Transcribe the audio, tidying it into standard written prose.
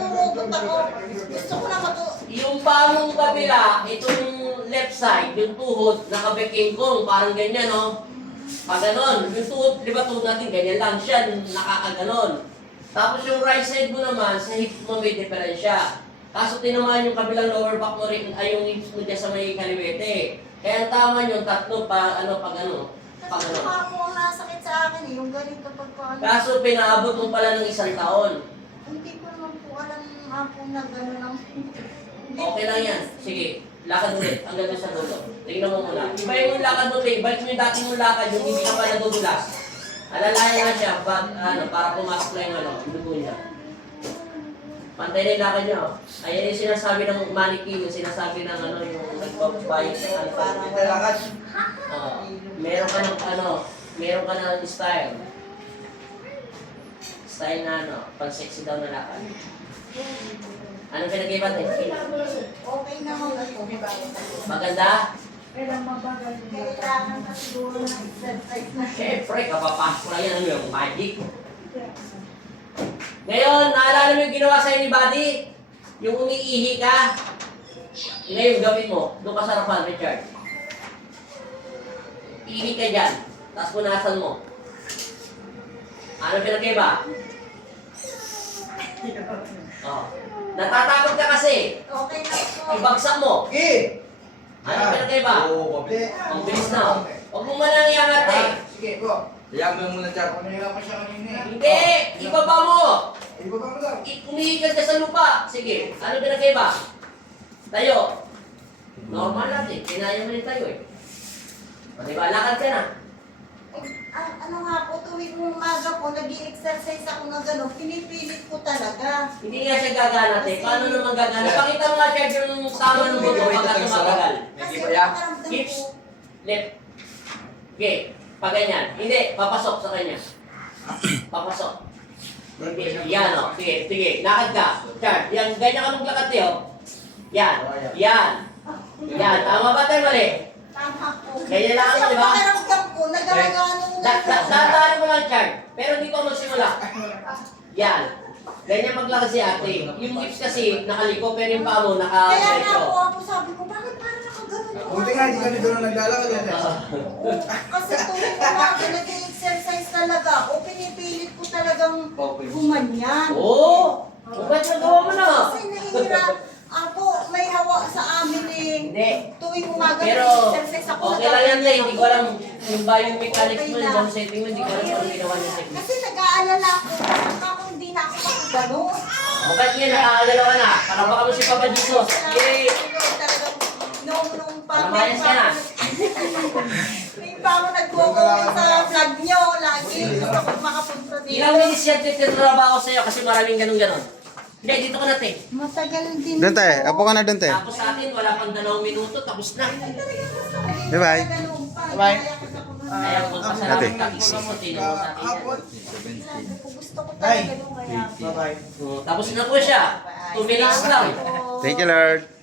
namumugot ako. Gusto ko na Yung pamong kabila, itong left side, yung tuhod, nakabekingkong, parang ganyan, no? Pag ganon, yung tuhod, di ba tuhod natin, ganyan lang siya, nakakaganon. Tapos yung right side mo naman, sa hip mo may diferensya. Kaso tinamaan yung kabilang lower back mo rin, ay yung hips mo dyan sa may kaliwete. Kaya ang tama yung tatlo pag ano. Kasi ako ang nasakit sa akin eh, yung ganito pagpaano. Kaso pinaabot mo pala ng 1 taon. Hindi ko naman po alam ako na gano'n ang... Okay lang yan. Sige, lakad ulit. Ang ganda sa dulo. Tingnan mo muna. Iba yung lakad mo, ibalik mo yung dating mong lakad, yung hindi ka pa nadudulas. Alalayan nga siya, para pumasok lang yung dugo niya. Pantay na yung lakad niya. Ayan yung sinasabi ng mannequin, yung sinasabi ng yung nagpapabayot sa Parang lakad. meron ka ng style. Style na pag sexy daw na lakad. Anong pinag-iba din? Okay naman ako. Maganda? Kailangan ka siguro ng exercise na. Siyempre, kapapasok lang yan yung magic. Ngayon, naalala mo yung ginawa sa'yo ni Buddy? Yung umiihi ka. Ngayon, gawin mo. Doon ka sa harapan, Richard. Ihi ka dyan. Tapos punasan mo. Ano pinag-iba? Oh. Natatakot ka kasi. Okay na po. Ibagsak mo. Ano pinag-iba? Ang bilis na. Huwag mo manang iangat eh. Sige, bro. Hayaan mo muna, Char. Panira pa siya kanina eh. Hindi! Ibaba mo! Ibaba mo daw. Umihigas ka sa lupa. Sige. Ano pinag-iba? Tayo. Normal natin. Kinaya mo rin tayo eh. O diba? Lakad ka na. Ano nga po, tuwing umaga po, nag-i-exercise ako ng gano'n, pinipilit ko talaga. Hindi nga siya gagana eh. Paano naman gagana? Pakita mo nga siya yung tama ng buto pagka tumatagal. Kasi Hindi ba yan? nakaramdam Hips. ko, Left. Okay. Pag ganyan. Hindi. Papasok sa kanya. Papasok. Sige. Yan o. Sige. Sige. Lakad ka. Chard. Yan. Ganyan ka maglakad eh o. Yan. Yan. Yan. Tama ba tayo mali? tama po. Ganyan lang Kasi ako, di ba? pakiramdam ko, nagagano Dadaan mo lang, Chard. Pero hindi ko magsimula. Yan. Ganyan maglakad si ate. Yung hips kasi nakaliko pero yung paa mo Kaya nga po naka-diretso. ako sabi ko, bakit parang nakagano'n yung Buti nga, hindi kami doon naglalakad yan. Kasi tuwing umaga nag-exercise talaga ako, pinipilit ko talagang gumanyan. Oo! Ba't nagawa mo na? Kasi nahihirap. Ako, may hawa sa amin eh. Hindi. Tuwing umaga Pero, nag-exercise ako. okay lang yan eh. Hindi ko alam yung ba yung mechanics Okay mo, yung lang. bomb setting mo, hindi ko alam kung ginawa niya technique. Kasi nag-aalala ako, baka kung hindi na ako makagano'n. O ba't yan, nakakagalaw ka na? Para baka mo si Papa Jesus. Yay! Talagang nung Lumayas ka na. May pa ako nag-comment sa vlog nyo lagi. Gusto ko makapunta dito. Ilang minutes yan titrabaho sa'yo kasi maraming ganun-ganon. Hindi, dito ka natin. Matagal din. Doon tayo. Apo ka na doon tayo. Tapos sa atin, wala pang 2 minuto, tapos na. Bye-bye. Bye. Kaya kung Ate. pasalamat ka, isip mo, tingnan mo sa atin yan. Gusto ko talaga nung kaya. Bye-bye. Tapos na po siya. 2 minutes lang. Thank you, Lord.